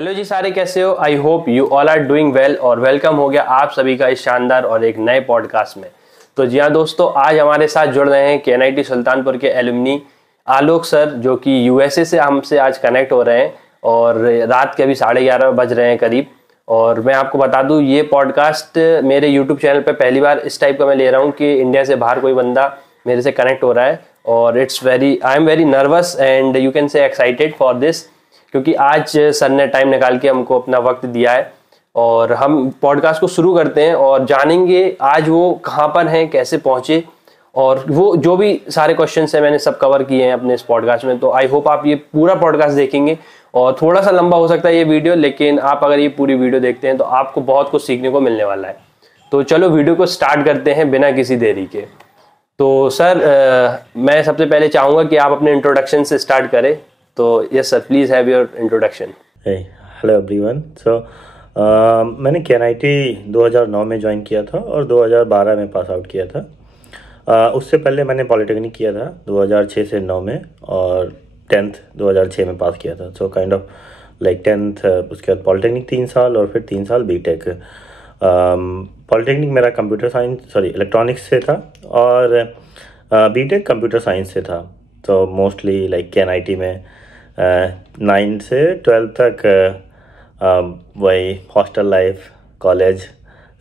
Hello जी, सारे कैसे हो? I hope you all are doing well और वेलकम हो गया आप सभी का इस शानदार और एक नए पॉडकास्ट में। तो जी हाँ दोस्तों, आज हमारे साथ जुड़ रहे हैं KNIT सुल्तानपुर के एलुमनी आलोक सर, जो कि USA से हमसे आज कनेक्ट हो रहे हैं और रात के अभी 11:30 बज रहे हैं करीब। और मैं आपको बता दूं, ये पॉडकास्ट मेरे यूट्यूब चैनल पर पहली बार इस टाइप का मैं ले रहा हूँ कि इंडिया से बाहर कोई बंदा मेरे से कनेक्ट हो रहा है और I am very nervous and you can say excited for this, क्योंकि आज सर ने टाइम निकाल के हमको अपना वक्त दिया है। और हम पॉडकास्ट को शुरू करते हैं और जानेंगे आज वो कहाँ पर हैं, कैसे पहुँचे, और वो जो भी सारे क्वेश्चंस हैं मैंने सब कवर किए हैं अपने इस पॉडकास्ट में। तो आई होप आप ये पूरा पॉडकास्ट देखेंगे और थोड़ा सा लंबा हो सकता है ये वीडियो, लेकिन आप अगर ये पूरी वीडियो देखते हैं तो आपको बहुत कुछ सीखने को मिलने वाला है। तो चलो वीडियो को स्टार्ट करते हैं बिना किसी देरी के। तो सर मैं सबसे पहले चाहूँगा कि आप अपने इंट्रोडक्शन से स्टार्ट करें। तो yes sir, please have your introduction. Hello everyone. मैंने KNIT 2009 में ज्वाइन किया था और 2012 में पास आउट किया था। उससे पहले मैंने पॉलिटेक्निक किया था 2006 से 9 में और 10th 2006 में पास किया था। So kind of like 10th, उसके बाद पॉलिटेक्निक 3 साल और फिर 3 साल बीटेक। पॉलिटेक्निक मेरा इलेक्ट्रॉनिक्स से था और बीटेक कंप्यूटर साइंस से था। तो मोस्टली लाइक KNIT में 9 से 12 तक वही हॉस्टल लाइफ, कॉलेज,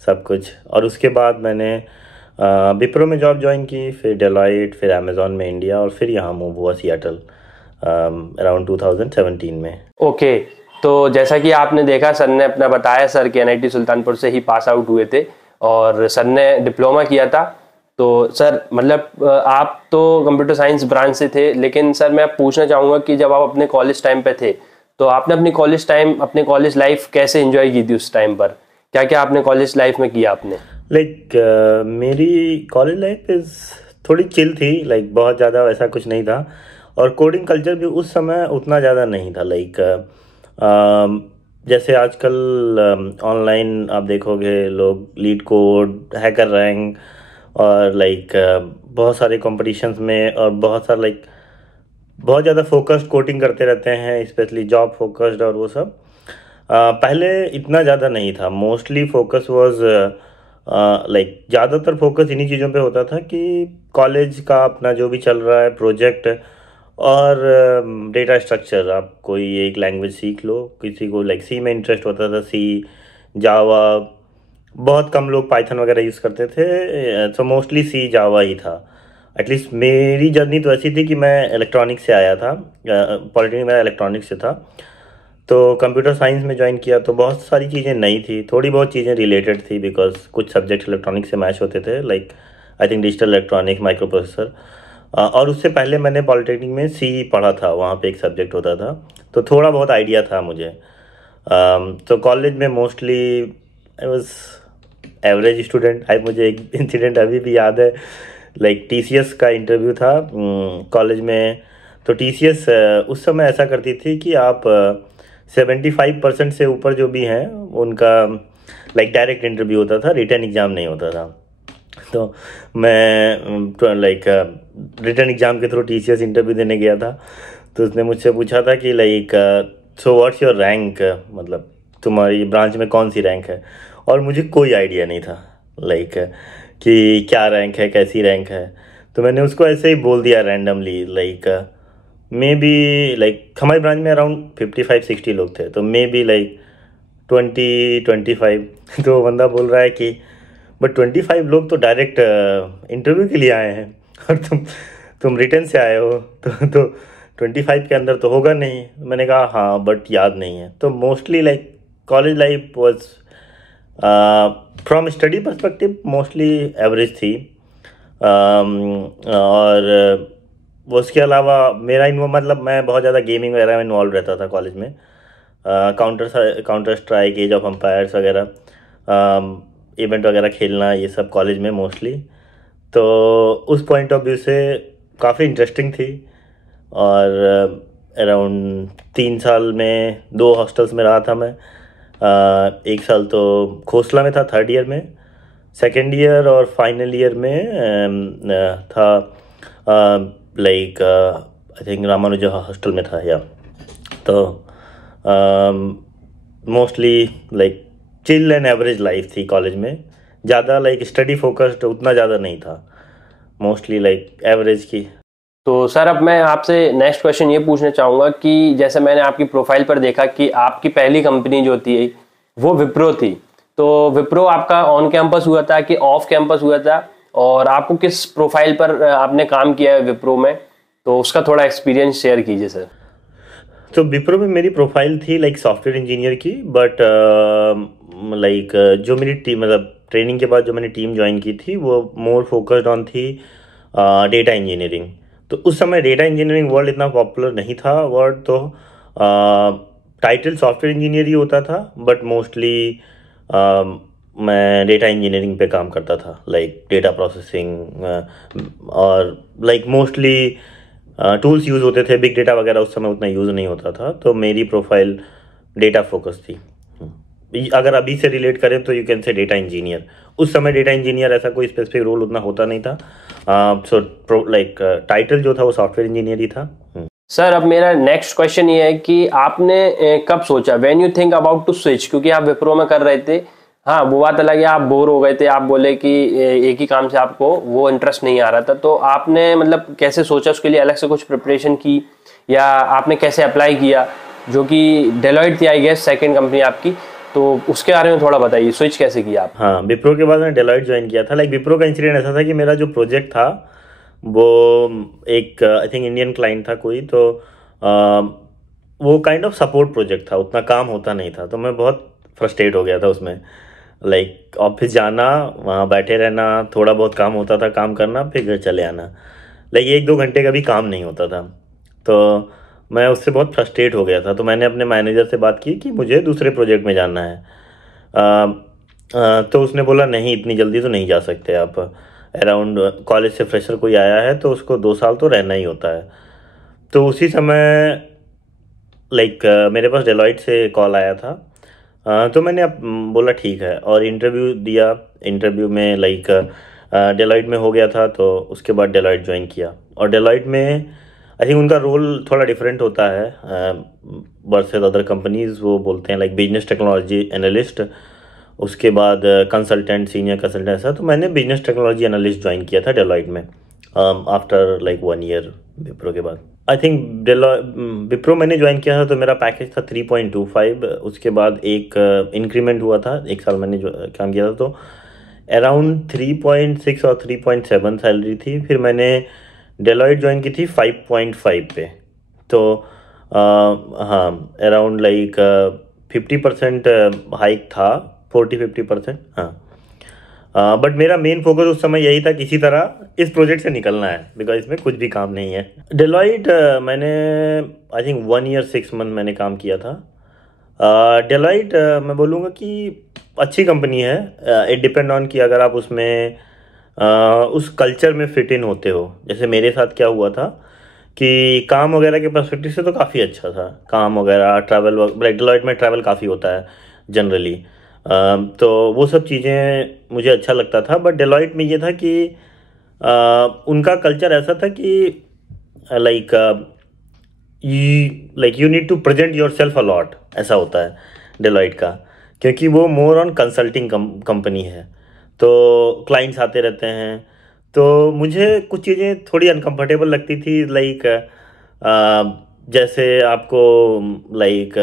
सब कुछ। और उसके बाद मैंने विप्रो में जॉब ज्वाइन की, फिर डेलॉयट, फिर अमेजोन में इंडिया, और फिर यहाँ मूव हुआ सियाटल अराउंड 2017 में। ओके, तो जैसा कि आपने देखा, सर ने अपना बताया, सर KNIT सुल्तानपुर से ही पास आउट हुए थे और सर ने डिप्लोमा किया था। तो सर मतलब आप तो कंप्यूटर साइंस ब्रांच से थे, लेकिन सर मैं पूछना चाहूँगा कि जब आप अपने कॉलेज टाइम पे थे तो आपने अपनी कॉलेज लाइफ कैसे एंजॉय की थी? उस टाइम पर क्या क्या आपने कॉलेज लाइफ में किया आपने? मेरी कॉलेज लाइफ इज थोड़ी चिल थी, बहुत ज़्यादा वैसा कुछ नहीं था। और कोडिंग कल्चर भी उस समय उतना ज़्यादा नहीं था। जैसे आजकल ऑनलाइन आप देखोगे, लोग लीड कोड, हैकर रैंक और बहुत सारे कॉम्पिटिशन्स में और बहुत ज़्यादा फोकस्ड कोडिंग करते रहते हैं, स्पेशली जॉब फोकस्ड और वो सब। पहले इतना ज़्यादा नहीं था। मोस्टली फोकस वाज ज़्यादातर फोकस इन्हीं चीज़ों पे होता था कि कॉलेज का अपना जो भी चल रहा है, प्रोजेक्ट और डेटा स्ट्रक्चर। आप कोई एक लैंग्वेज सीख लो, किसी को सी में इंटरेस्ट होता था, सी, जावा, बहुत कम लोग पाइथन वगैरह यूज़ करते थे। तो मोस्टली सी, जावा ही था। एटलीस्ट मेरी जर्नी तो ऐसी थी कि मैं इलेक्ट्रॉनिक्स से आया था, पॉलिटेक्निक मेरा इलेक्ट्रॉनिक्स से था। तो कंप्यूटर साइंस में ज्वाइन किया तो बहुत सारी चीज़ें नई थी, थोड़ी बहुत चीज़ें रिलेटेड थी, बिकॉज कुछ सब्जेक्ट इलेक्ट्रॉनिक्स से मैच होते थे, I think digital electronics, micro processor. और उससे पहले मैंने पॉलिटेक्निक में सी पढ़ा था, वहाँ पे एक सब्जेक्ट होता था, तो थोड़ा बहुत आइडिया था मुझे। तो कॉलेज में mostly I was average student. मुझे एक इंसिडेंट अभी भी याद है, TCS का इंटरव्यू था कॉलेज में। तो TCS उस समय ऐसा करती थी कि आप 75% से ऊपर जो भी हैं उनका डायरेक्ट इंटरव्यू होता था, रिटन एग्ज़ाम नहीं होता था। तो मैं रिटन एग्ज़ाम के थ्रू TCS इंटरव्यू देने गया था। तो उसने मुझसे पूछा था कि सो व्हाट्स योर रैंक, मतलब तुम्हारी ब्रांच में कौन सी रैंक है। और मुझे कोई आइडिया नहीं था कि क्या रैंक है, कैसी रैंक है। तो मैंने उसको ऐसे ही बोल दिया रैंडमली, मे बी हमारी ब्रांच में अराउंड 55-60 लोग थे, तो मे बी 20-25। तो बंदा बोल रहा है कि बट 25 लोग तो डायरेक्ट इंटरव्यू के लिए आए हैं और तुम रिटर्न से आए हो, तो 25 के अंदर तो होगा नहीं। मैंने कहा हाँ, बट याद नहीं है। तो mostly college life was from study perspective mostly average थी। और उसके अलावा मेरा मैं बहुत ज़्यादा गेमिंग वगैरह में इन्वॉल्व रहता था कॉलेज में। Counter Strike, Age of Empires वगैरह, इवेंट वगैरह खेलना, ये सब कॉलेज में मोस्टली। तो उस पॉइंट ऑफ व्यू से काफ़ी इंटरेस्टिंग थी। और अराउंड 3 साल में 2 हॉस्टल्स में रहा था मैं। 1 साल तो खोसला में था, 3rd ईयर में, 2nd ईयर और फाइनल ईयर में था आई थिंक रामानुजा हॉस्टल में था। या तो mostly like chill and average life थी कॉलेज में, ज़्यादा लाइक स्टडी फोकस्ड उतना ज़्यादा नहीं था, मोस्टली लाइक एवरेज की। तो सर अब मैं आपसे नेक्स्ट क्वेश्चन ये पूछना चाहूँगा कि जैसे मैंने आपकी प्रोफाइल पर देखा कि आपकी पहली कंपनी जो थी वो विप्रो थी। तो विप्रो आपका ऑन कैंपस हुआ था कि ऑफ कैंपस हुआ था, और आपको किस प्रोफाइल पर आपने काम किया है विप्रो में, तो उसका थोड़ा एक्सपीरियंस शेयर कीजिए सर। तो विप्रो में मेरी प्रोफाइल थी लाइक सॉफ्टवेयर इंजीनियर की, बट लाइक जो मेरी टीम मतलब ट्रेनिंग के बाद जो मैंने टीम ज्वाइन की थी वो मोर फोकस्ड ऑन थी डेटा इंजीनियरिंग। तो उस समय डेटा इंजीनियरिंग वर्ड इतना पॉपुलर नहीं था वर्ड, तो टाइटल सॉफ्टवेयर इंजीनियर ही होता था, बट मोस्टली मैं डेटा इंजीनियरिंग पे काम करता था, लाइक डेटा प्रोसेसिंग और लाइक मोस्टली टूल्स यूज़ होते थे, बिग डेटा वगैरह उस समय उतना यूज़ नहीं होता था, तो मेरी प्रोफाइल डेटा फोकस थी। अगर अभी से रिलेट करें तो you can say data engineer. उस समय डेटा इंजीनियर ऐसा कोई स्पेसिफिक रोल उतना होता नहीं था, सो लाइक टाइटल जो था वो सॉफ्टवेयर इंजीनियर ही था। सर अब मेरा नेक्स्ट क्वेश्चन ये है कि आपने कब सोचा, when you think about to switch, क्योंकि आप विप्रो में कर रहे थे, हाँ वो बात अलग है आप बोर हो गए थे, आप बोले कि एक ही काम से आपको वो इंटरेस्ट नहीं आ रहा था, तो आपने मतलब कैसे सोचा, उसके लिए अलग से कुछ प्रिपरेशन की या आपने कैसे अप्लाई किया, जो कि डेलॉइट थी आई गेस सेकंड कंपनी आपकी, तो उसके बारे में थोड़ा बताइए, स्विच कैसे किया आप। हाँ, विप्रो के बाद मैंने डेलॉइट ज्वाइन किया था। लाइक विप्रो का इंसिडेंट ऐसा था कि मेरा जो प्रोजेक्ट था वो एक आई थिंक इंडियन क्लाइंट था कोई, तो वो काइंड ऑफ सपोर्ट प्रोजेक्ट था, उतना काम होता नहीं था, तो मैं बहुत फ्रस्ट्रेट हो गया था उसमें। लाइक ऑफिस जाना, वहाँ बैठे रहना, थोड़ा बहुत काम होता था, काम करना, फिर घर चले आना, लाइक 1-2 घंटे का भी काम नहीं होता था, तो मैं उससे बहुत फ्रस्ट्रेट हो गया था। तो मैंने अपने मैनेजर से बात की कि मुझे दूसरे प्रोजेक्ट में जाना है। तो उसने बोला नहीं, इतनी जल्दी तो नहीं जा सकते आप, अराउंड कॉलेज से फ्रेशर कोई आया है तो उसको 2 साल तो रहना ही होता है। तो उसी समय लाइक मेरे पास डेलॉइट से कॉल आया था, तो मैंने अब बोला ठीक है, और इंटरव्यू दिया। इंटरव्यू में लाइक डेलॉइट में हो गया था, तो उसके बाद डेलॉइट ज्वाइन किया। और डेलॉइट में आई थिंक उनका रोल थोड़ा डिफरेंट होता है वर्सेस अदर कंपनीज। वो बोलते हैं लाइक बिजनेस टेक्नोलॉजी एनालिस्ट, उसके बाद कंसल्टेंट, सीनियर कंसल्टेंट, ऐसा। तो मैंने बिजनेस टेक्नोलॉजी एनालिस्ट ज्वाइन किया था डेलॉइट में आफ्टर लाइक 1 ईयर विप्रो के बाद। आई थिंक विप्रो मैंने ज्वाइन किया था तो मेरा पैकेज था 3.25। उसके बाद एक इंक्रीमेंट हुआ था, 1 साल मैंने जो काम किया था, तो अराउंड 3.6 और 3.7 सैलरी थी। फिर मैंने डेलॉइट ज्वाइन की थी 5.5 पे, तो हाँ अराउंड लाइक 50% हाइक था, 40-50%, हाँ। बट मेरा मेन फोकस उस समय यही था, किसी तरह इस प्रोजेक्ट से निकलना है, बिकॉज इसमें कुछ भी काम नहीं है। डेलॉइट मैंने आई थिंक 1 ईयर 6 मंथ मैंने काम किया था। डेलॉइट मैं बोलूँगा कि अच्छी कंपनी है, इट डिपेंड ऑन कि अगर आप उसमें उस कल्चर में फिट इन होते हो। जैसे मेरे साथ क्या हुआ था कि काम वगैरह के पर्सपेक्टिव से तो काफ़ी अच्छा था, काम वगैरह, ट्रैवल, डेलॉइट में ट्रैवल काफ़ी होता है जनरली, तो वो सब चीज़ें मुझे अच्छा लगता था। बट डेलॉइट में ये था कि उनका कल्चर ऐसा था कि like you need to present your self a lot, ऐसा होता है डेलॉइट का, क्योंकि वो मोर ऑन कंसल्टिंग कंपनी है, तो क्लाइंट्स आते रहते हैं। तो मुझे कुछ चीज़ें थोड़ी अनकंफर्टेबल लगती थी, लाइक जैसे आपको लाइक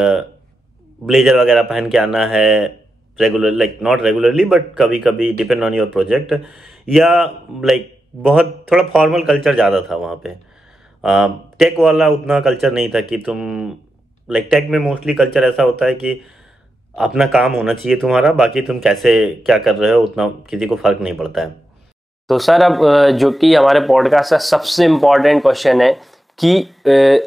ब्लेजर वगैरह पहन के आना है regular, like not regularly but कभी कभी, डिपेंड ऑन योर प्रोजेक्ट, या लाइक बहुत थोड़ा फॉर्मल कल्चर ज़्यादा था वहाँ पे। टेक वाला उतना कल्चर नहीं था कि तुम लाइक टेक में मोस्टली कल्चर ऐसा होता है कि अपना काम होना चाहिए तुम्हारा, बाकी तुम कैसे क्या कर रहे हो उतना किसी को फर्क नहीं पड़ता है। तो सर अब जो कि हमारे पॉडकास्ट का सबसे इम्पोर्टेंट क्वेश्चन है कि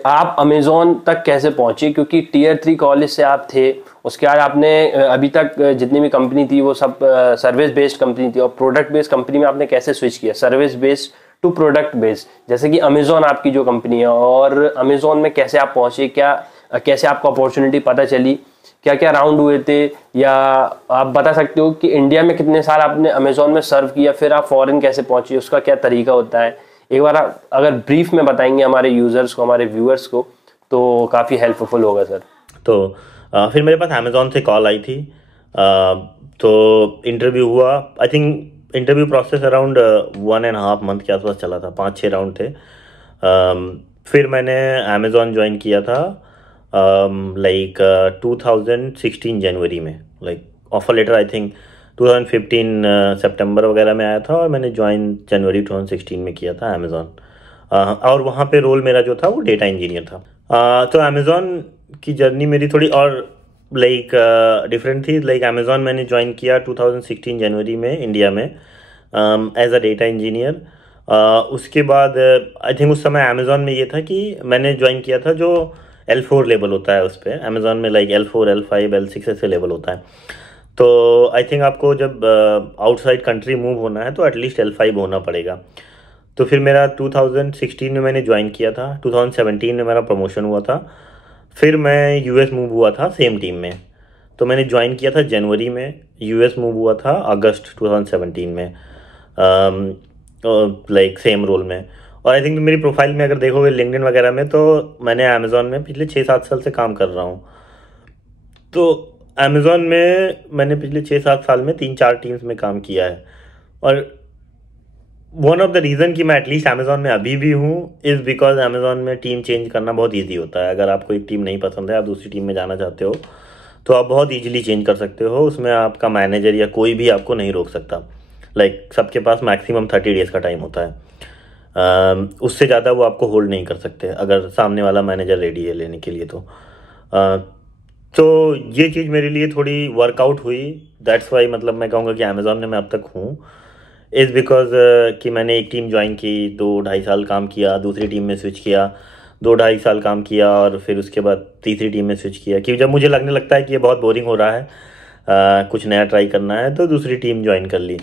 आप अमेजोन तक कैसे पहुंचे, क्योंकि टियर 3 कॉलेज से आप थे, उसके बाद आपने अभी तक जितनी भी कंपनी थी वो सब सर्विस बेस्ड कंपनी थी, और प्रोडक्ट बेस्ड कंपनी में आपने कैसे स्विच किया service based to product based, जैसे कि अमेजोन आपकी जो कंपनी है, और अमेजोन में कैसे आप पहुंचे, क्या कैसे आपको अपॉर्चुनिटी पता चली, क्या क्या राउंड हुए थे, या आप बता सकते हो कि इंडिया में कितने साल आपने अमेजोन में सर्व किया, फिर आप फॉरेन कैसे पहुंचे, उसका क्या तरीका होता है, एक बार आप अगर ब्रीफ में बताएंगे हमारे यूजर्स को, हमारे व्यूअर्स को, तो काफ़ी हेल्पफुल होगा सर। तो फिर मेरे पास अमेज़ॉन से कॉल आई थी। तो इंटरव्यू हुआ। I think interview process around 1.5 month के आसपास चला था, 5-6 राउंड थे। फिर मैंने अमेज़ॉन ज्वाइन किया था लाइक 2016 जनवरी में। Like offer letter I think 2015 सितंबर वगैरह में आया था, और मैंने ज्वाइन जनवरी 2016 में किया था अमेज़ॉन। और वहाँ पे रोल मेरा जो था वो डेटा इंजीनियर था। तो अमेज़ॉन की जर्नी मेरी थोड़ी और लाइक डिफरेंट थी। लाइक अमेज़ॉन मैंने ज्वाइन किया 2016 जनवरी में इंडिया में एज अ डेटा इंजीनियर। उसके बाद आई थिंक उस समय अमेज़ॉन में ये था कि मैंने ज्वाइन किया था जो L4 लेवल होता है उस पर अमेज़ॉन में, लाइक L4 L5 L6 ऐसे लेवल होता है। तो आई थिंक आपको जब आउटसाइड कंट्री मूव होना है तो एटलीस्ट L5 होना पड़ेगा। तो फिर मेरा 2016 में मैंने ज्वाइन किया था, 2017 में मेरा प्रमोशन हुआ था। फिर मैं यूएस मूव हुआ था सेम टीम में। तो मैंने ज्वाइन किया था जनवरी में, यूएस मूव हुआ था अगस्त 2017 में, लाइक सेम रोल में। और आई थिंक मेरी प्रोफाइल में अगर देखोगे लिंक्डइन वगैरह में, तो मैंने अमेज़ॉन में पिछले 6-7 साल से काम कर रहा हूँ। तो अमेज़ॉन में मैंने पिछले 6-7 साल में 3-4 टीम्स में काम किया है। और वन ऑफ द रीज़न कि मैं एटलीस्ट अमेज़ॉन में अभी भी हूँ इज़ बिकॉज अमेज़ॉन में टीम चेंज करना बहुत ईजी होता है। अगर आपको एक टीम नहीं पसंद है, आप दूसरी टीम में जाना चाहते हो, तो आप बहुत ईजिली चेंज कर सकते हो। उसमें आपका मैनेजर या कोई भी आपको नहीं रोक सकता। लाइक सबके पास मैक्सिमम 30 डेज़ का टाइम होता है। उससे ज़्यादा वो आपको होल्ड नहीं कर सकते अगर सामने वाला मैनेजर रेडी है लेने के लिए। तो ये चीज़ मेरे लिए थोड़ी वर्कआउट हुई। दैट्स वाई मतलब मैं कहूँगा कि अमेज़ॉन में मैं अब तक हूँ इज़ बिकॉज कि मैंने एक टीम ज्वाइन की, 2-2.5 साल काम किया, दूसरी टीम में स्विच किया, 2-2.5 साल काम किया, और फिर उसके बाद तीसरी टीम में स्विच किया। कि जब मुझे लगने लगता है कि ये बहुत बोरिंग हो रहा है, कुछ नया ट्राई करना है, तो दूसरी टीम ज्वाइन कर ली।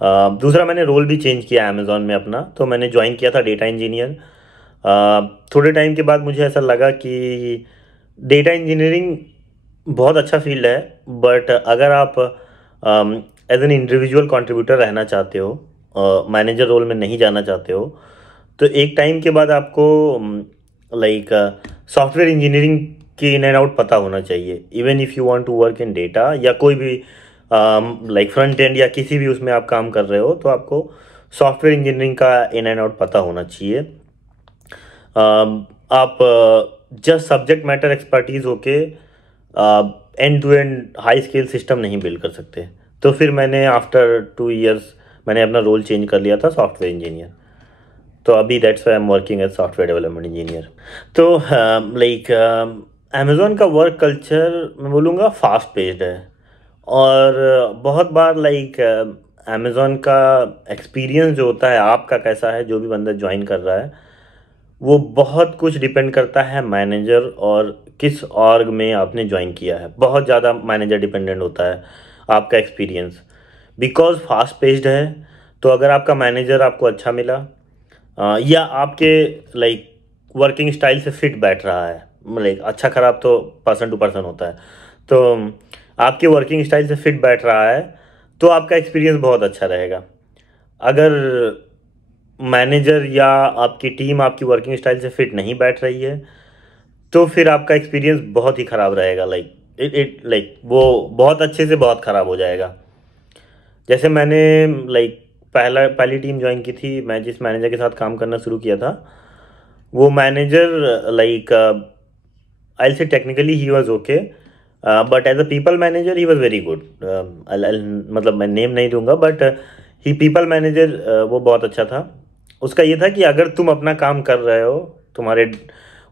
दूसरा मैंने रोल भी चेंज किया अमेज़ॉन में अपना। तो मैंने ज्वाइन किया था डेटा इंजीनियर। थोड़े टाइम के बाद मुझे ऐसा लगा कि डेटा इंजीनियरिंग बहुत अच्छा फील्ड है, बट अगर आप एज एन इंडिविजुअल कंट्रीब्यूटर रहना चाहते हो, मैनेजर रोल में नहीं जाना चाहते हो, तो एक टाइम के बाद आपको लाइक सॉफ्टवेयर इंजीनियरिंग की इन एंड आउट पता होना चाहिए। Even if you want to work in data या कोई भी लाइक फ्रंट एंड या किसी भी उसमें आप काम कर रहे हो, तो आपको सॉफ्टवेयर इंजीनियरिंग का इन एंड आउट पता होना चाहिए। आप जस्ट सब्जेक्ट मैटर एक्सपर्टीज होके end to end high scale system नहीं बिल्ड कर सकते। तो फिर मैंने आफ्टर 2 इयर्स मैंने अपना रोल चेंज कर लिया था सॉफ्टवेयर इंजीनियर। तो अभी that's why I am working as software development engineer. तो लाइक अमेज़ॉन का वर्क कल्चर मैं बोलूँगा फास्ट पेस्ड है। और बहुत बार लाइक अमेज़ॉन का एक्सपीरियंस जो होता है आपका कैसा है, जो भी बंदा ज्वाइन कर रहा है, वो बहुत कुछ डिपेंड करता है मैनेजर और किस ऑर्ग में आपने ज्वाइन किया है। बहुत ज़्यादा मैनेजर डिपेंडेंट होता है आपका एक्सपीरियंस, बिकॉज फास्ट पेस्ड है। तो अगर आपका मैनेजर आपको अच्छा मिला या आपके लाइक वर्किंग स्टाइल से फिट बैठ रहा है, लाइक अच्छा खराब तो पर्सन टू पर्सन होता है, तो आपके वर्किंग स्टाइल से फिट बैठ रहा है, तो आपका एक्सपीरियंस बहुत अच्छा रहेगा। अगर मैनेजर या आपकी टीम आपकी वर्किंग स्टाइल से फिट नहीं बैठ रही है, तो फिर आपका एक्सपीरियंस बहुत ही ख़राब रहेगा। लाइक वो बहुत अच्छे से बहुत ख़राब हो जाएगा। जैसे मैंने लाइक पहली टीम ज्वाइन की थी, मैं जिस मैनेजर के साथ काम करना शुरू किया था, वो manager like I say technically he was okay, but as a people manager he was very good. मतलब मैं नेम नहीं दूंगा, बट ही पीपल मैनेजर वो बहुत अच्छा था। उसका ये था कि अगर तुम अपना काम कर रहे हो, तुम्हारे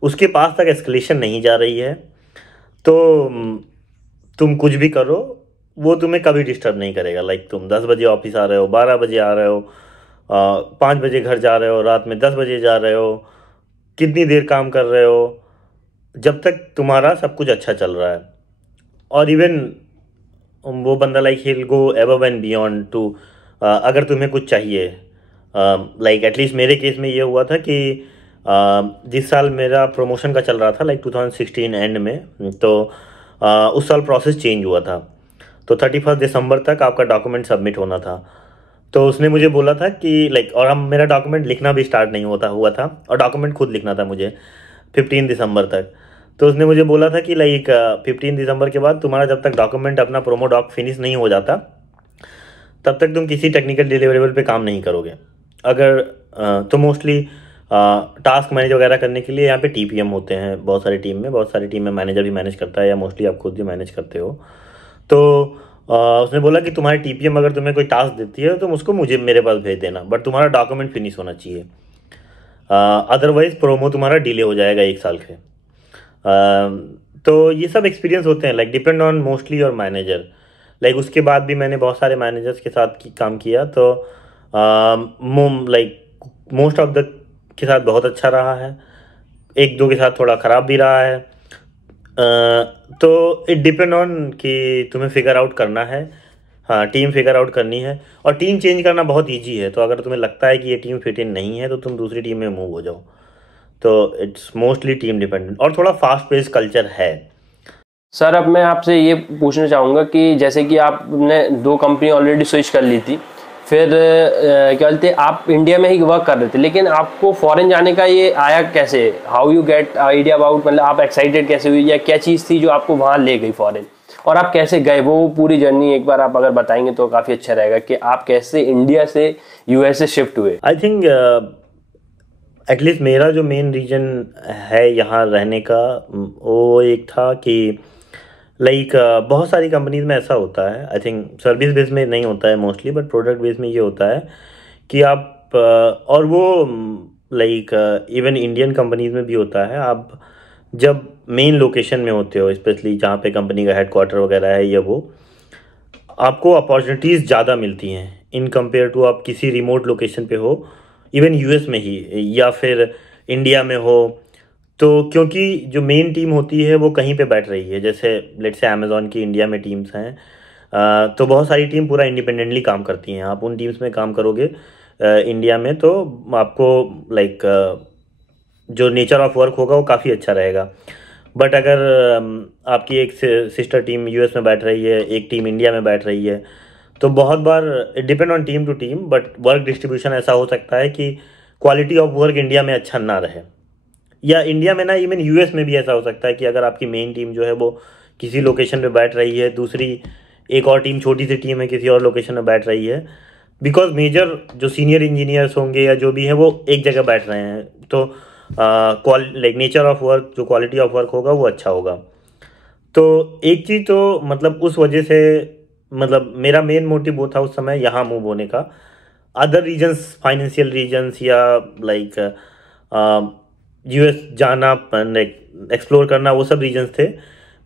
उसके पास तक एस्केलेशन नहीं जा रही है, तो तुम कुछ भी करो, वो तुम्हें कभी डिस्टर्ब नहीं करेगा। लाइक तुम 10 बजे ऑफिस आ रहे हो, 12 बजे आ रहे हो, 5 बजे घर जा रहे हो, रात में 10 बजे जा रहे हो, कितनी देर काम कर रहे हो, जब तक तुम्हारा सब कुछ अच्छा चल रहा है। और इवन वो बंदा like he'll go above and beyond to, अगर तुम्हें कुछ चाहिए, लाइक एटलीस्ट मेरे केस में ये हुआ था कि जिस साल मेरा प्रमोशन का चल रहा था, लाइक 2016 एंड में, तो उस साल प्रोसेस चेंज हुआ था। तो 31 दिसंबर तक आपका डॉक्यूमेंट सबमिट होना था। तो उसने मुझे बोला था कि लाइक, और हम मेरा डॉक्यूमेंट लिखना भी स्टार्ट नहीं हुआ था, और डॉक्यूमेंट खुद लिखना था मुझे 15 दिसंबर तक। तो उसने मुझे बोला था कि लाइक 15 दिसंबर के बाद तुम्हारा जब तक डॉक्यूमेंट अपना प्रोमो डॉक फिनिश नहीं हो जाता तब तक तुम किसी टेक्निकल डिलीवरेबल पे काम नहीं करोगे। अगर तो मोस्टली टास्क मैनेज वगैरह करने के लिए यहाँ पे टीपीएम होते हैं बहुत सारी टीम में, बहुत सारी टीम में मैनेजर भी मैनेज करता है या मोस्टली आप खुद भी मैनेज करते हो। तो उसने बोला कि तुम्हारी टीपीएम अगर तुम्हें कोई टास्क देती है तो तुम उसको मुझे मेरे पास भेज देना, बट तुम्हारा डॉक्यूमेंट फिनिश होना चाहिए, अदरवाइज प्रोमो तुम्हारा डिले हो जाएगा 1 साल के। तो ये सब एक्सपीरियंस होते हैं, like depend on mostly your manager. Like उसके बाद भी मैंने बहुत सारे मैनेजर्स के साथ काम किया, तो लाइक मोस्ट ऑफ द के साथ बहुत अच्छा रहा है, 1-2 के साथ थोड़ा ख़राब भी रहा है। तो इट डिपेंड ऑन कि तुम्हें फिगर आउट करना है। हाँ, टीम फिगर आउट करनी है, और टीम चेंज करना बहुत ईजी है। तो अगर तुम्हें लगता है कि ये टीम फिट इन नहीं है तो तुम दूसरी टीम में मूव हो जाओ। तो इट्स मोस्टली टीम डिपेंडेंट, और थोड़ा फास्ट पेस कल्चर है। सर अब मैं आपसे ये पूछना चाहूँगा कि जैसे कि आपने 2 कंपनी ऑलरेडी स्विच कर ली थी, फिर क्या बोलते हैं आप इंडिया में ही वर्क कर रहे थे, लेकिन आपको फॉरेन जाने का ये आया कैसे? How you get idea about, मतलब आप एक्साइटेड कैसे हुई, या क्या चीज़ थी जो आपको वहाँ ले गई फॉरेन, और आप कैसे गए? वो पूरी जर्नी एक बार आप अगर बताएंगे तो काफ़ी अच्छा रहेगा कि आप कैसे इंडिया से यूएसए शिफ्ट हुए। आई थिंक एटलीस्ट मेरा जो मेन रीजन है यहाँ रहने का वो एक था कि लाइक बहुत सारी कंपनीज में ऐसा होता है, आई थिंक सर्विस बेस में नहीं होता है मोस्टली, बट प्रोडक्ट बेस में ये होता है कि आप और वो लाइक इवन इंडियन कंपनीज में भी होता है, आप जब मेन लोकेशन में होते हो, स्पेशली जहाँ पे कंपनी का हेडक्वार्टर वगैरह है, या वो आपको अपॉर्चुनिटीज़ ज़्यादा मिलती हैं इन कंपेयर टू आप किसी रिमोट लोकेशन पे हो, इवन यूएस में ही या फिर इंडिया में हो। तो क्योंकि जो मेन टीम होती है वो कहीं पे बैठ रही है, जैसे लेट्स से अमेज़ॉन की इंडिया में टीम्स हैं, तो बहुत सारी टीम पूरा इंडिपेंडेंटली काम करती हैं। आप उन टीम्स में काम करोगे इंडिया में तो आपको लाइक जो नेचर ऑफ वर्क होगा वो काफ़ी अच्छा रहेगा। बट अगर आपकी एक सिस्टर टीम यूएस में बैठ रही है, एक टीम इंडिया में बैठ रही है, तो बहुत बार it depend on team to team, but work distribution ऐसा हो सकता है कि क्वालिटी ऑफ वर्क इंडिया में अच्छा ना रहे, या इंडिया में ना इवन यूएस में भी ऐसा हो सकता है कि अगर आपकी मेन टीम जो है वो किसी लोकेशन पे बैठ रही है, दूसरी एक और टीम छोटी सी टीम है किसी और लोकेशन में बैठ रही है, बिकॉज मेजर जो सीनियर इंजीनियर्स होंगे या जो भी हैं वो एक जगह बैठ रहे हैं, तो लाइक नेचर ऑफ वर्क, जो क्वालिटी ऑफ वर्क होगा वो अच्छा होगा। तो एक चीज़ तो मतलब उस वजह से मतलब मेरा मेन मोटिव वो था उस समय यहाँ मूव होने का। अदर रीजन्स, फाइनेंशियल रीजन्स या लाइक यूएस जाना, एक्सप्लोर करना, वो सब रीजन्स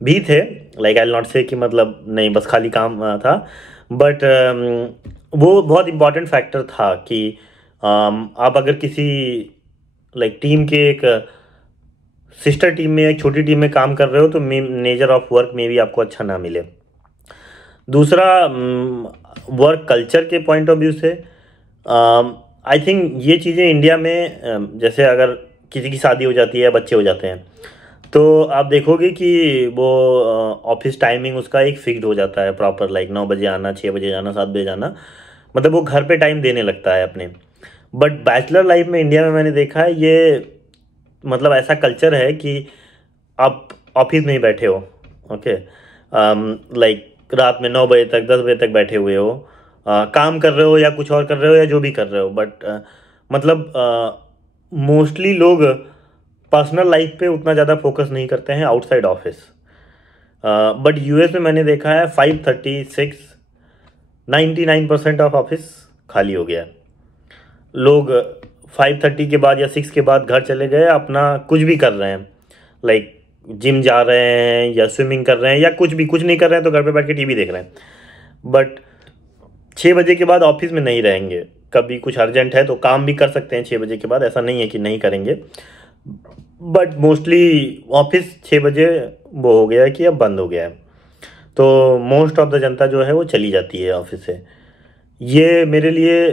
भी थे। लाइक आई नॉट से कि मतलब नहीं बस खाली काम था, बट वो बहुत इम्पॉर्टेंट फैक्टर था कि आप अगर किसी लाइक टीम के एक सिस्टर टीम में, एक छोटी टीम में काम कर रहे हो तो नेचर ऑफ वर्क में भी आपको अच्छा ना मिले। दूसरा वर्क कल्चर के पॉइंट ऑफ व्यू से आई थिंक ये चीज़ें इंडिया में जैसे अगर किसी की शादी हो जाती है, बच्चे हो जाते हैं, तो आप देखोगे कि वो ऑफिस टाइमिंग उसका एक फिक्स्ड हो जाता है प्रॉपर, लाइक 9 बजे आना, 6 बजे जाना, 7 बजे जाना, मतलब वो घर पे टाइम देने लगता है अपने। बट बैचलर लाइफ में इंडिया में मैंने देखा है ये मतलब ऐसा कल्चर है कि आप ऑफिस में ही बैठे हो, ओके, लाइक रात में 9 बजे तक, 10 बजे तक बैठे हुए हो, काम कर रहे हो या कुछ और कर रहे हो या जो भी कर रहे हो, बट मतलब मोस्टली लोग पर्सनल लाइफ पे उतना ज़्यादा फोकस नहीं करते हैं आउटसाइड ऑफिस। बट यूएस में मैंने देखा है 5:36 99% ऑफ ऑफिस खाली हो गया। लोग 5:30 के बाद या 6 के बाद घर चले गए, अपना कुछ भी कर रहे हैं, लाइक जिम जा रहे हैं या स्विमिंग कर रहे हैं या कुछ नहीं कर रहे हैं तो घर पे बैठ के टीवी देख रहे हैं, बट 6 बजे के बाद ऑफिस में नहीं रहेंगे। कभी कुछ अर्जेंट है तो काम भी कर सकते हैं 6 बजे के बाद, ऐसा नहीं है कि नहीं करेंगे, बट मोस्टली ऑफिस 6 बजे वो हो गया है कि अब बंद हो गया है, तो मोस्ट ऑफ द जनता जो है वो चली जाती है ऑफिस से। ये मेरे लिए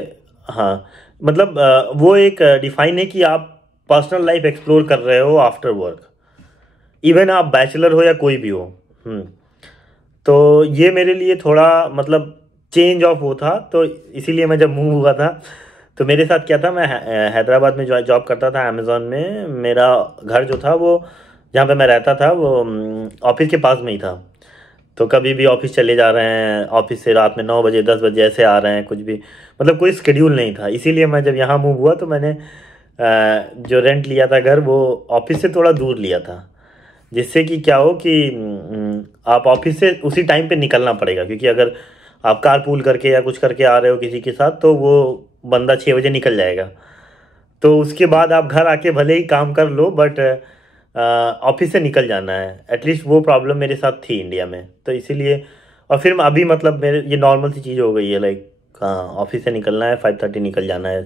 हाँ मतलब वो एक डिफाइन है कि आप पर्सनल लाइफ एक्सप्लोर कर रहे हो आफ्टर वर्क, इवन आप बैचलर हो या कोई भी हो। तो ये मेरे लिए थोड़ा मतलब चेंज ऑफ वो था, तो इसीलिए मैं जब मूव हुआ था तो मेरे साथ क्या था, मैं हैदराबाद में जॉब करता था अमेज़ॉन में। मेरा घर जो था वो जहाँ पे मैं रहता था वो ऑफिस के पास में ही था। तो कभी भी ऑफिस चले जा रहे हैं, ऑफिस से रात में 9 बजे 10 बजे ऐसे आ रहे हैं, कुछ भी मतलब कोई स्केड्यूल नहीं था। इसीलिए मैं जब यहाँ मूव हुआ तो मैंने जो रेंट लिया था घर, वो ऑफिस से थोड़ा दूर लिया था, जिससे कि क्या हो कि आप ऑफिस से उसी टाइम पे निकलना पड़ेगा, क्योंकि अगर आप कार पूल करके या कुछ करके आ रहे हो किसी के साथ तो वो बंदा 6 बजे निकल जाएगा। तो उसके बाद आप घर आके भले ही काम कर लो, बट ऑफिस से निकल जाना है। एटलीस्ट वो प्रॉब्लम मेरे साथ थी इंडिया में, तो इसीलिए। और फिर अभी मतलब मेरे ये नॉर्मल सी चीज़ हो गई है, लाइक हाँ ऑफिस से निकलना है, 5:30 निकल जाना है,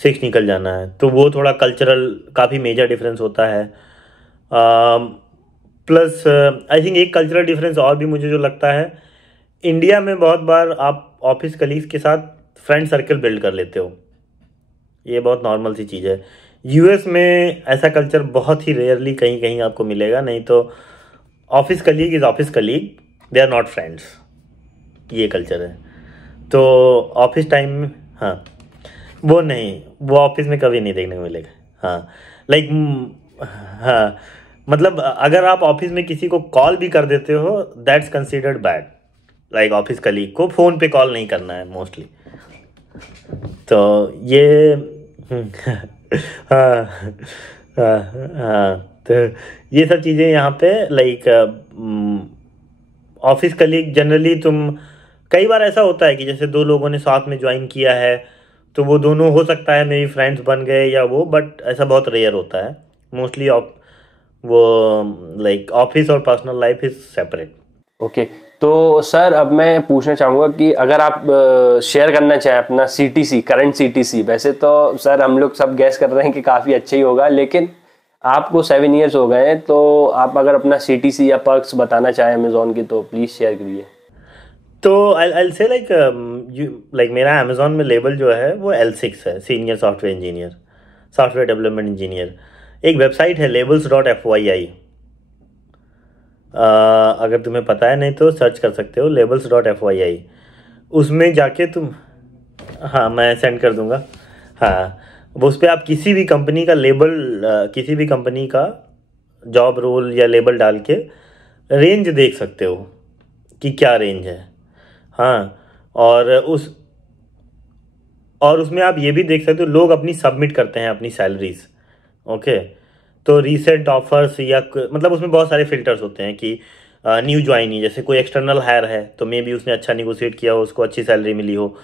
6 निकल जाना है। तो वो थोड़ा कल्चरल काफ़ी मेजर डिफरेंस होता है। प्लस आई थिंक एक कल्चरल डिफरेंस और भी मुझे जो लगता है, इंडिया में बहुत बार आप ऑफिस कलीग्स के साथ फ्रेंड सर्कल बिल्ड कर लेते हो, ये बहुत नॉर्मल सी चीज़ है। यूएस में ऐसा कल्चर बहुत ही रेयरली कहीं कहीं आपको मिलेगा, नहीं तो office colleague is office colleague, they are not friends, ये कल्चर है। तो ऑफिस टाइम, हाँ वो नहीं, वो ऑफिस में कभी नहीं देखने को मिलेगा। हाँ लाइक हाँ मतलब अगर आप ऑफिस में किसी को कॉल भी कर देते हो, that's considered bad. Like office colleague को फ़ोन पे कॉल नहीं करना है मोस्टली। तो ये हाँ हाँ हाँ, तो ये सब चीज़ें यहाँ पे लाइक ऑफिस कलीग जनरली तुम, कई बार ऐसा होता है कि जैसे दो लोगों ने साथ में ज्वाइन किया है तो वो दोनों हो सकता है मेरी फ्रेंड्स बन गए या वो, बट ऐसा बहुत रेयर होता है। मोस्टली वो लाइक ऑफिस और personal life is separate. Okay, तो सर अब मैं पूछना चाहूँगा कि अगर आप शेयर करना चाहें अपना सीटीसी, करंट सीटीसी, वैसे तो सर हम लोग सब गैस कर रहे हैं कि काफ़ी अच्छा ही होगा, लेकिन आपको 7 इयर्स हो गए हैं, तो आप अगर अपना सीटीसी या पर्क्स बताना चाहें अमेजोन की तो प्लीज़ शेयर करिए। तो आई से लाइक मेरा अमेजोन में लेबल जो है वो L6 है, senior software engineer, software development engineer. एक वेबसाइट है labels.fyi, अगर तुम्हें पता है नहीं तो सर्च कर सकते हो labels.fyi, उसमें जाके तुम, हाँ मैं सेंड कर दूंगा। हाँ वो उस पर आप किसी भी कंपनी का लेबल, किसी भी कंपनी का जॉब रोल या लेबल डाल के रेंज देख सकते हो कि क्या रेंज है। हाँ और उसमें आप ये भी देख सकते हो लोग अपनी सबमिट करते हैं अपनी सैलरीज। ओके, तो रीसेंट ऑफर्स या मतलब उसमें बहुत सारे फिल्टर्स होते हैं कि न्यू ज्वाइनी, जैसे कोई एक्सटर्नल हायर है तो मे बी उसने अच्छा निगोशिएट किया हो, उसको अच्छी सैलरी मिली हो,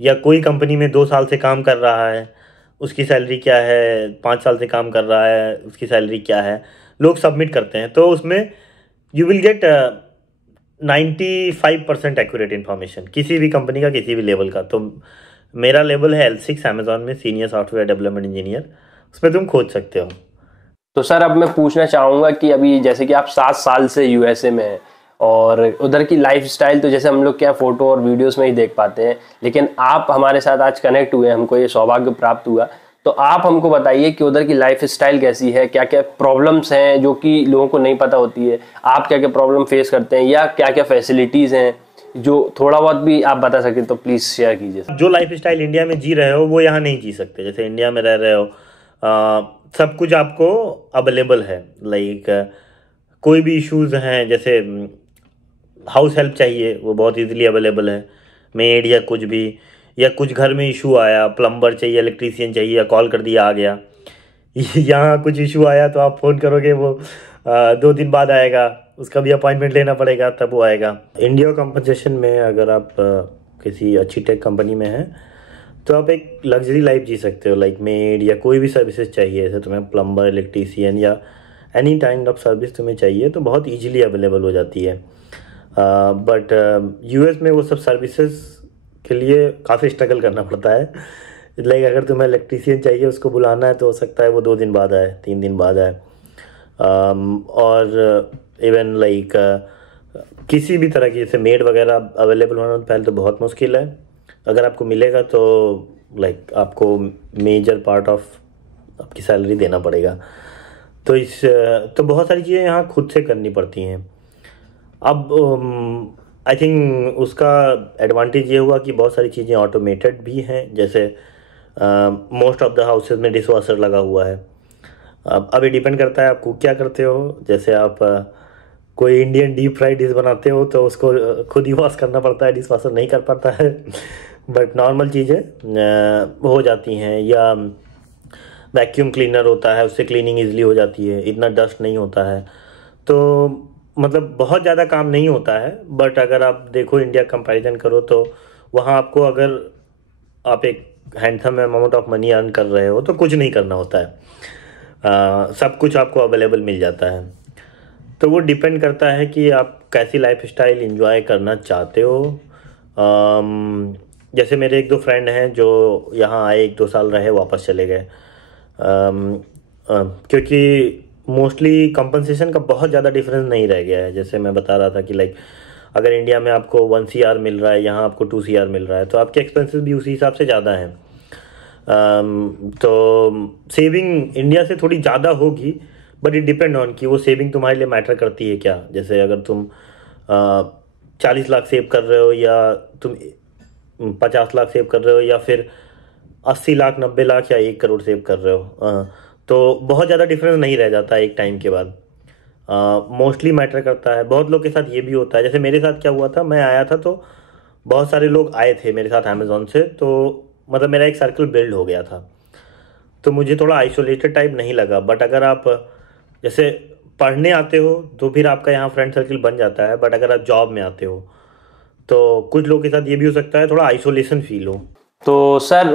या कोई कंपनी में 2 साल से काम कर रहा है उसकी सैलरी क्या है, 5 साल से काम कर रहा है उसकी सैलरी क्या है, लोग सबमिट करते हैं। तो उसमें you will get 95% accurate information किसी भी कंपनी का, किसी भी लेवल का। तो मेरा लेवल है L6 अमेजोन में, सीनियर सॉफ्टवेयर डेवलपमेंट इंजीनियर, उसमें तुम खोज सकते हो। तो सर अब मैं पूछना चाहूँगा कि अभी जैसे कि आप 7 साल से यूएसए में हैं और उधर की लाइफ स्टाइल तो जैसे हम लोग क्या फ़ोटो और वीडियोस में ही देख पाते हैं, लेकिन आप हमारे साथ आज कनेक्ट हुए, हमको ये सौभाग्य प्राप्त हुआ, तो आप हमको बताइए कि उधर की लाइफ स्टाइल कैसी है, क्या क्या प्रॉब्लम्स हैं जो कि लोगों को नहीं पता होती है, आप क्या क्या प्रॉब्लम फेस करते हैं, या क्या क्या फैसिलिटीज़ हैं, जो थोड़ा बहुत भी आप बता सकें तो प्लीज़ शेयर कीजिए। जो लाइफ स्टाइल इंडिया में जी रहे हो वो यहाँ नहीं जी सकते। जैसे इंडिया में रह रहे हो, सब कुछ आपको अवेलेबल है। लाइक कोई भी इश्यूज हैं, जैसे हाउस हेल्प चाहिए वो बहुत इजीली अवेलेबल है, मेड या कुछ भी, या कुछ घर में इशू आया, प्लम्बर चाहिए, इलेक्ट्रीशियन चाहिए, कॉल कर दिया आ गया। यहाँ कुछ इशू आया तो आप फ़ोन करोगे वो 2 दिन बाद आएगा, उसका भी अपॉइंटमेंट लेना पड़ेगा तब वो आएगा। इंडिया कंपनसेशन में अगर आप किसी अच्छी टेक कंपनी में हैं तो आप एक लग्जरी लाइफ जी सकते हो। लाइक मेड या कोई भी सर्विसेज चाहिए, जैसे तुम्हें प्लम्बर, इलेक्ट्रीशियन या एनी काइंड ऑफ सर्विस तुम्हें चाहिए तो बहुत ईजिली अवेलेबल हो जाती है। बट यूएस में वो सब सर्विसेज के लिए काफ़ी स्ट्रगल करना पड़ता है। लाइक अगर तुम्हें इलेक्ट्रीशियन चाहिए, उसको बुलाना है तो हो सकता है वो 2 दिन बाद आए, 3 दिन बाद आए। और इवन लाइक किसी भी तरह की जैसे मेड वगैरह अवेलेबल होना पहले तो बहुत मुश्किल है, अगर आपको मिलेगा तो लाइक आपको मेजर पार्ट ऑफ आपकी सैलरी देना पड़ेगा। तो बहुत सारी चीज़ें यहाँ खुद से करनी पड़ती हैं। अब आई थिंक उसका एडवांटेज ये हुआ कि बहुत सारी चीज़ें ऑटोमेटेड भी हैं, जैसे मोस्ट ऑफ द हाउसेज में डिशवॉशर लगा हुआ है। अब ये डिपेंड करता है आप कुक क्या करते हो। जैसे आप कोई इंडियन डीप फ्राइड डिश बनाते हो तो उसको खुद ही वॉश करना पड़ता है, डिश वॉशर नहीं कर पाता है। बट नॉर्मल चीज़ें हो जाती हैं, या वैक्यूम क्लीनर होता है उससे क्लीनिंग इजीली हो जाती है, इतना डस्ट नहीं होता है। तो मतलब बहुत ज़्यादा काम नहीं होता है। बट अगर आप देखो इंडिया कंपैरिजन करो तो वहाँ आपको अगर आप एक handsome amount of money earn कर रहे हो तो कुछ नहीं करना होता है, सब कुछ आपको अवेलेबल मिल जाता है। तो वो डिपेंड करता है कि आप कैसी लाइफ स्टाइल इंजॉय करना चाहते हो। जैसे मेरे एक दो फ्रेंड हैं जो यहाँ आए, 1-2 साल रहे, वापस चले गए, क्योंकि मोस्टली कंपनसेशन का बहुत ज़्यादा डिफरेंस नहीं रह गया है। जैसे मैं बता रहा था कि लाइक अगर इंडिया में आपको 1 CR मिल रहा है, यहाँ आपको 2 CR मिल रहा है, तो आपके एक्सपेंसेस भी उसी हिसाब से ज़्यादा हैं। तो सेविंग इंडिया से थोड़ी ज़्यादा होगी, बट इट डिपेंड ऑन कि वो सेविंग तुम्हारे लिए मैटर करती है क्या। जैसे अगर तुम 40 लाख सेव कर रहे हो, या तुम 50 लाख सेव कर रहे हो, या फिर 80 लाख, 90 लाख या 1 करोड़ सेव कर रहे हो, तो बहुत ज़्यादा डिफरेंस नहीं रह जाता एक टाइम के बाद। मोस्टली मैटर करता है। बहुत लोग के साथ ये भी होता है, जैसे मेरे साथ क्या हुआ था, मैं आया था तो बहुत सारे लोग आए थे मेरे साथ अमेज़ॉन से, तो मतलब मेरा एक सर्कल बिल्ड हो गया था, तो मुझे थोड़ा आइसोलेटेड टाइप नहीं लगा। बट अगर आप जैसे पढ़ने आते हो तो फिर आपका यहाँ फ्रेंड सर्कल बन जाता है, बट अगर आप जॉब में आते हो तो कुछ लोग के साथ ये भी हो सकता है थोड़ा आइसोलेशन फील हो। तो सर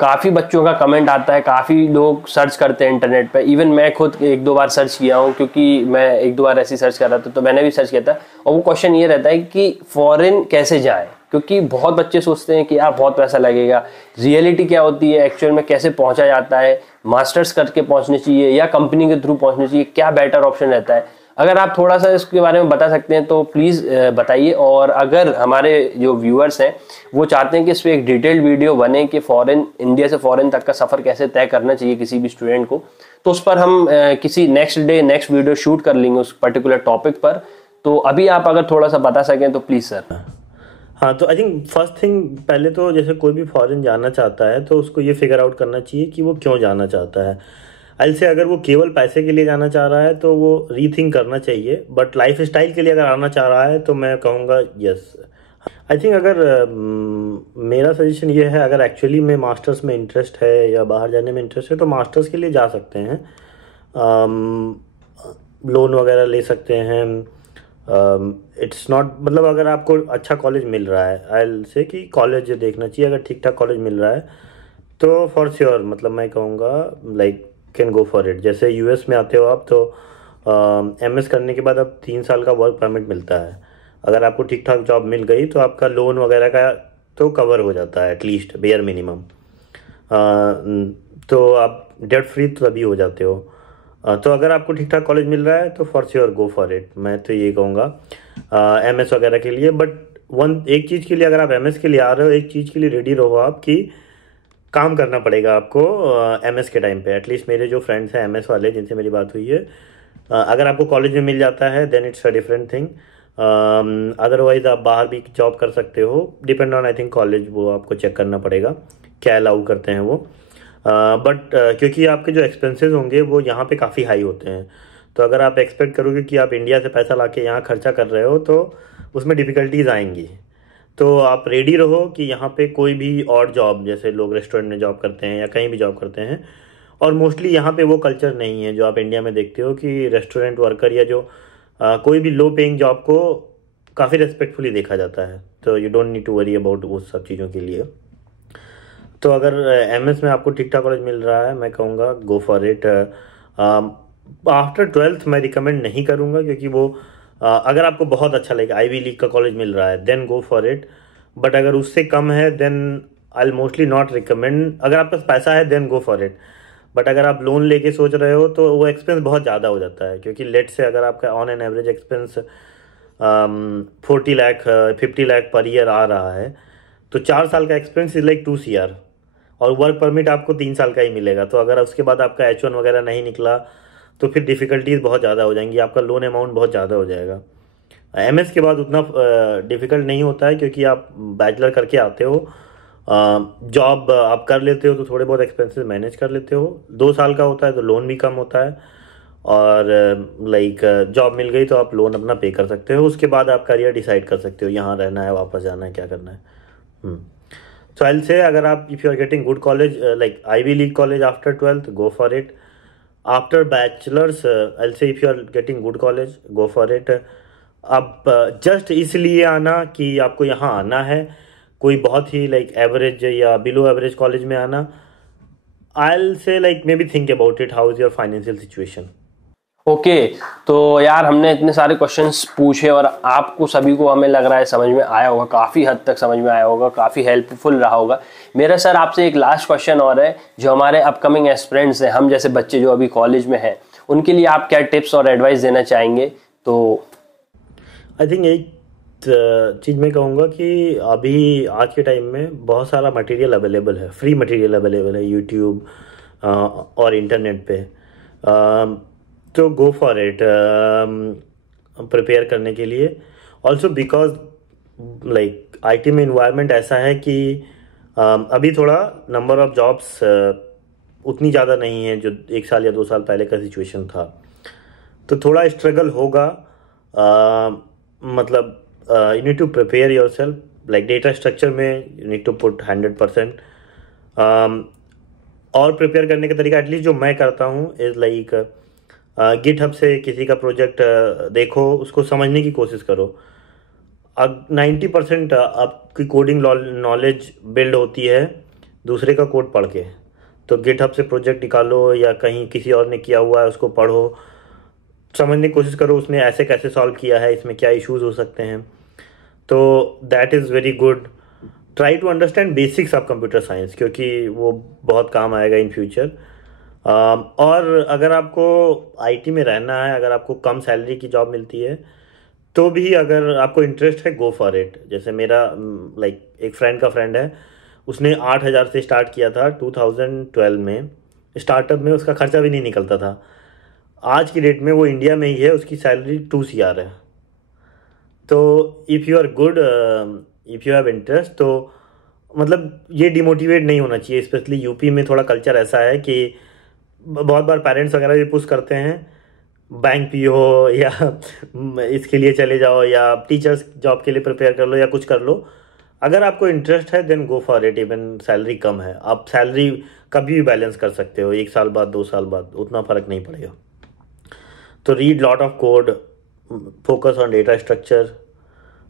काफ़ी बच्चों का कमेंट आता है, काफ़ी लोग सर्च करते हैं इंटरनेट पे। इवन मैं खुद 1-2 बार सर्च किया हूँ, क्योंकि मैं 1-2 बार ऐसी सर्च कर रहा था, तो मैंने भी सर्च किया था। और वो क्वेश्चन ये रहता है कि फॉरेन कैसे जाए, क्योंकि बहुत बच्चे सोचते हैं कि यार बहुत पैसा लगेगा, रियलिटी क्या होती है, एक्चुअल में कैसे पहुंचा जाता है, मास्टर्स करके पहुंचने चाहिए या कंपनी के थ्रू पहुंचने चाहिए, क्या बेटर ऑप्शन रहता है। अगर आप थोड़ा सा इसके बारे में बता सकते हैं तो प्लीज़ बताइए। और अगर हमारे जो व्यूअर्स हैं वो चाहते हैं कि इस पर एक डिटेल्ड वीडियो बने कि फॉरेन, इंडिया से फॉरेन तक का सफ़र कैसे तय करना चाहिए किसी भी स्टूडेंट को, तो उस पर हम किसी नेक्स्ट वीडियो शूट कर लेंगे उस पर्टिकुलर टॉपिक पर। तो अभी आप अगर थोड़ा सा बता सकें तो प्लीज़ सर। हाँ, तो आई थिंक फर्स्ट थिंग, पहले तो जैसे कोई भी फॉरेन जाना चाहता है तो उसको ये फिगर आउट करना चाहिए कि वो क्यों जाना चाहता है। से अगर वो केवल पैसे के लिए जाना चाह रहा है तो वो रीथिंक करना चाहिए। बट लाइफ स्टाइल के लिए अगर आना चाह रहा है तो मैं कहूँगा यस। आई थिंक अगर मेरा सजेशन ये है, अगर एक्चुअली में मास्टर्स में इंटरेस्ट है या बाहर जाने में इंटरेस्ट है तो मास्टर्स के लिए जा सकते हैं, लोन वगैरह ले सकते हैं। इट्स नॉट, मतलब अगर आपको अच्छा कॉलेज मिल रहा है, आई से कि कॉलेज देखना चाहिए। अगर ठीक ठाक कॉलेज मिल रहा है तो फॉर श्योर, मतलब मैं कहूँगा like can go for it. जैसे यूएस में आते हो आप तो एमएस करने के बाद अब 3 साल का वर्क परमिट मिलता है। अगर आपको ठीक ठाक जॉब मिल गई तो आपका लोन वगैरह का तो कवर हो जाता है, एटलीस्ट बेयर मिनिमम। तो आप डेट फ्री तो तभी हो जाते हो। तो अगर आपको ठीक ठाक कॉलेज मिल रहा है तो for sure go for it, मैं तो ये कहूँगा एमएस वगैरह के लिए। बट एक चीज़ के लिए, अगर आप एमएस के लिए आ रहे हो, एक चीज़ के लिए रेडी रहो आप कि काम करना पड़ेगा आपको एमएस के टाइम पे। एटलीस्ट मेरे जो फ्रेंड्स हैं एमएस वाले जिनसे मेरी बात हुई है, अगर आपको कॉलेज में मिल जाता है then it's a different thing. Otherwise आप बाहर भी जॉब कर सकते हो, depend on I think college, वो आपको चेक करना पड़ेगा क्या अलाउ करते हैं वो। बट क्योंकि आपके जो एक्सपेंसेस होंगे वो यहाँ पे काफ़ी हाई होते हैं, तो अगर आप एक्सपेक्ट करोगे कि आप इंडिया से पैसा लाके यहाँ खर्चा कर रहे हो तो उसमें डिफ़िकल्टीज आएंगी। तो आप रेडी रहो कि यहाँ पे कोई भी और जॉब, जैसे लोग रेस्टोरेंट में जॉब करते हैं या कहीं भी जॉब करते हैं, और मोस्टली यहाँ पे वो कल्चर नहीं है जो आप इंडिया में देखते हो कि रेस्टोरेंट वर्कर या जो कोई भी लो पेइंग जॉब को काफ़ी रेस्पेक्टफुली देखा जाता है। तो you don't need to worry about उस सब चीज़ों के लिए। तो अगर एमएस में आपको ठीक ठाक कॉलेज मिल रहा है, मैं कहूँगा गो फॉर इट। आफ्टर 12th मैं रिकमेंड नहीं करूँगा, क्योंकि वो अगर आपको बहुत अच्छा लगे, आईवी लीग का कॉलेज मिल रहा है, then go for it. But अगर उससे कम है then I mostly not recommend. अगर आपके पास पैसा है then go for it, but अगर आप लोन लेके सोच रहे हो तो वो एक्सपेंस बहुत ज़्यादा हो जाता है। क्योंकि लेट से अगर आपका on an average expense 40 lakh 50 lakh per year आ रहा है, तो 4 साल का एक्सपेंस इज लाइक 2 CR, और वर्क परमिट आपको 3 साल का ही मिलेगा। तो अगर उसके बाद आपका H1 वगैरह नहीं निकला तो फिर डिफ़िकल्टीज बहुत ज़्यादा हो जाएंगी, आपका लोन अमाउंट बहुत ज़्यादा हो जाएगा। एमएस के बाद उतना डिफ़िकल्ट नहीं होता है, क्योंकि आप बैचलर करके आते हो जॉब आप कर लेते हो तो थोड़े बहुत एक्सपेंसेस मैनेज कर लेते हो, 2 साल का होता है तो लोन भी कम होता है, और लाइक जॉब मिल गई तो आप लोन अपना पे कर सकते हो, उसके बाद आप करियर डिसाइड कर सकते हो, यहाँ रहना है, वापस जाना है, क्या करना है। सो आई से अगर आप if you are getting good college like Ivy League college after 12th, go for it. After bachelors I say if you are getting good college, go for it. अब जस्ट इसलिए आना कि आपको यहाँ आना है, कोई बहुत ही लाइक एवरेज या बिलो एवरेज कॉलेज में आना, I say like maybe think about it, how is your financial situation. Okay. तो यार हमने इतने सारे क्वेश्चंस पूछे और आपको सभी को हमें लग रहा है समझ में आया होगा, काफ़ी हद तक समझ में आया होगा, काफ़ी हेल्पफुल रहा होगा। मेरा सर आपसे एक लास्ट क्वेश्चन और है, जो हमारे अपकमिंग एस्पिरेंट्स हैं, हम जैसे बच्चे जो अभी कॉलेज में हैं, उनके लिए आप क्या टिप्स और एडवाइस देना चाहेंगे? तो आई थिंक एक चीज़ मैं कहूँगा कि अभी आज के टाइम में बहुत सारा मटेरियल अवेलेबल है, फ्री मटेरियल अवेलेबल है यूट्यूब और इंटरनेट पे, तो गो फॉर इट प्रिपेयर करने के लिए। ऑल्सो बिकॉज लाइक आईटी में इन्वायरमेंट ऐसा है कि अभी थोड़ा नंबर ऑफ जॉब्स उतनी ज़्यादा नहीं है जो 1 साल या 2 साल पहले का सिचुएशन था, तो थोड़ा स्ट्रगल होगा। मतलब you need to prepare your self, like data structure में यू नीड टू पुट 100%। और प्रिपेयर करने का तरीका एटलीस्ट जो मैं करता हूँ इज़ लाइक गिटहब से किसी का प्रोजेक्ट देखो, उसको समझने की कोशिश करो। अब 90% आपकी कोडिंग नॉलेज बिल्ड होती है दूसरे का कोड पढ़ के, तो गिटहब से प्रोजेक्ट निकालो या कहीं किसी और ने किया हुआ है उसको पढ़ो, समझने की कोशिश करो उसने ऐसे कैसे सॉल्व किया है, इसमें क्या इश्यूज हो सकते हैं, तो that is very good. Try to understand basics of computer science, क्योंकि वो बहुत काम आएगा इन फ्यूचर। और अगर आपको आईटी में रहना है, अगर आपको कम सैलरी की जॉब मिलती है, तो भी अगर आपको इंटरेस्ट है, गो फॉर इट। जैसे मेरा लाइक एक फ्रेंड का फ्रेंड है, उसने 8,000 से स्टार्ट किया था 2012 में, स्टार्टअप में उसका खर्चा भी नहीं निकलता था। आज की डेट में वो इंडिया में ही है, उसकी सैलरी 2 CR है। तो if you are good, if you have interest, तो मतलब ये डिमोटिवेट नहीं होना चाहिए। स्पेशली यूपी में थोड़ा कल्चर ऐसा है कि बहुत बार पेरेंट्स वगैरह भी पुश करते हैं, बैंक पीओ या इसके लिए चले जाओ या टीचर्स जॉब के लिए प्रिपेयर कर लो या कुछ कर लो। अगर आपको इंटरेस्ट है then go for it. Even salary कम है, आप सैलरी कभी भी बैलेंस कर सकते हो, 1 साल बाद 2 साल बाद उतना फ़र्क नहीं पड़ेगा। तो read lot of code, focus on data structure,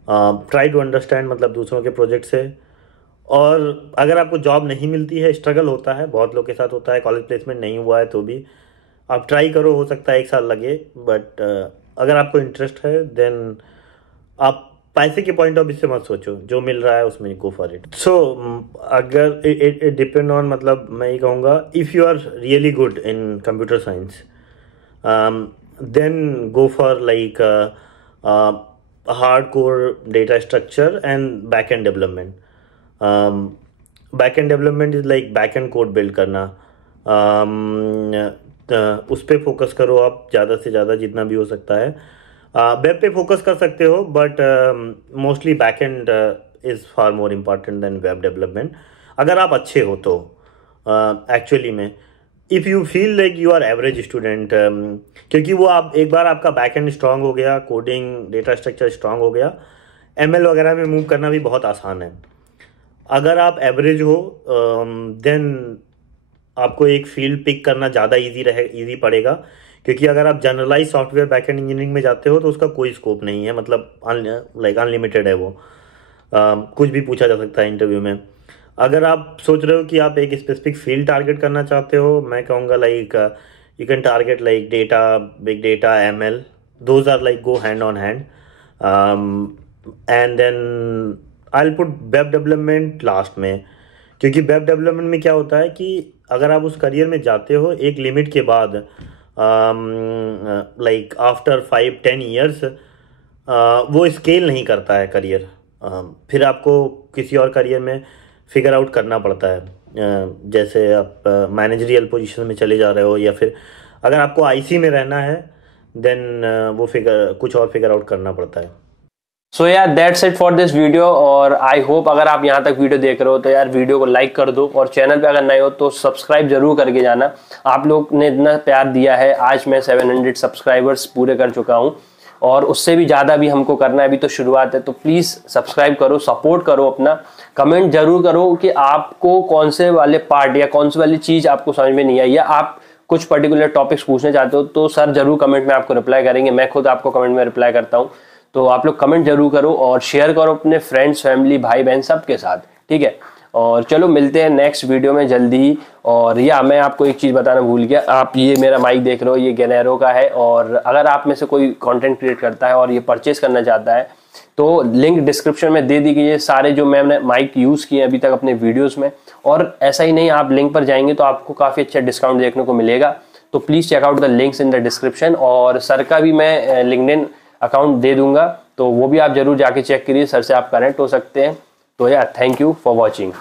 try to understand मतलब दूसरों के प्रोजेक्ट से। और अगर आपको जॉब नहीं मिलती है, स्ट्रगल होता है, बहुत लोग के साथ होता है, कॉलेज प्लेसमेंट नहीं हुआ है तो भी आप ट्राई करो, हो सकता है 1 साल लगे, बट अगर आपको इंटरेस्ट है देन आप पैसे के पॉइंट ऑफ व्यू से मत सोचो, जो मिल रहा है उसमें गो फॉर इट। सो अगर इट डिपेंड ऑन, मतलब मैं ये कहूँगा if you are really good in computer science then go for like hardcore data structure and backend development. Backend development is like backend code build करना, उस पर फोकस करो आप ज़्यादा से ज़्यादा जितना भी हो सकता है। वेब पे फोकस कर सकते हो, but mostly backend is far more important then web development, अगर आप अच्छे हो तो। एक्चुअली में if you feel like you are average student, क्योंकि वो आप एक बार आपका बैकएंड स्ट्रांग हो गया, कोडिंग डेटा स्ट्रक्चर स्ट्रांग हो गया, एमएल वगैरह में मूव करना भी बहुत आसान है। अगर आप एवरेज हो देन आपको एक फील्ड पिक करना ज़्यादा इजी पड़ेगा, क्योंकि अगर आप जनरलाइज सॉफ्टवेयर बैकएंड इंजीनियरिंग में जाते हो तो उसका कोई स्कोप नहीं है, मतलब लाइक अनलिमिटेड है वो, कुछ भी पूछा जा सकता है इंटरव्यू में। अगर आप सोच रहे हो कि आप एक स्पेसिफिक फील्ड टारगेट करना चाहते हो, मैं कहूँगा like you can target like data, big data, ML, those are like go hand on hand, and then I will put web development last में, क्योंकि वेब डेवलपमेंट में क्या होता है कि अगर आप उस करियर में जाते हो एक लिमिट के बाद, लाइक आफ्टर 5-10 ईयर्स वो स्केल नहीं करता है करियर, फिर आपको किसी और करियर में फिगर आउट करना पड़ता है। जैसे आप मैनेजरियल पोजीशन में चले जा रहे हो, या फिर अगर आपको आईसी में रहना है देन वो कुछ और फिगर आउट करना पड़ता है। सो यार that's it for this video. और आई होप अगर आप यहाँ तक वीडियो देख रहे हो तो यार वीडियो को लाइक कर दो और चैनल पे अगर नए हो तो सब्सक्राइब जरूर करके जाना। आप लोग ने इतना प्यार दिया है, आज मैं 700 सब्सक्राइबर्स पूरे कर चुका हूँ और उससे भी ज़्यादा भी हमको करना है, अभी तो शुरुआत है। तो प्लीज़ सब्सक्राइब करो, सपोर्ट करो अपना। कमेंट जरूर करो कि आपको कौन से वाले पार्ट या कौन सी वाली चीज़ आपको समझ में नहीं आई या आप कुछ पर्टिकुलर टॉपिक्स पूछना चाहते हो तो सर जरूर कमेंट में आपको रिप्लाई करेंगे। मैं खुद आपको कमेंट में रिप्लाई करता हूँ। तो आप लोग कमेंट जरूर करो और शेयर करो अपने फ्रेंड्स, फैमिली, भाई बहन सबके साथ, ठीक है। और चलो मिलते हैं नेक्स्ट वीडियो में जल्दी ही। और या मैं आपको एक चीज़ बताना भूल गया, आप ये मेरा माइक देख रहे हो, ये गेनेरो का है। और अगर आप में से कोई कंटेंट क्रिएट करता है और ये परचेज करना चाहता है तो लिंक डिस्क्रिप्शन में दे दी गई है, सारे जो मैंने माइक यूज़ किए अभी तक अपने वीडियोज़ में। और ऐसा ही नहीं, आप लिंक पर जाएंगे तो आपको काफ़ी अच्छा डिस्काउंट देखने को मिलेगा। तो please check out the links in the description. और सर का भी मैं लिंक्डइन अकाउंट दे दूंगा, तो वो भी आप जरूर जाके चेक करिए, सर से आप कनेक्ट हो सकते हैं। तो यार थैंक यू फॉर वॉचिंग।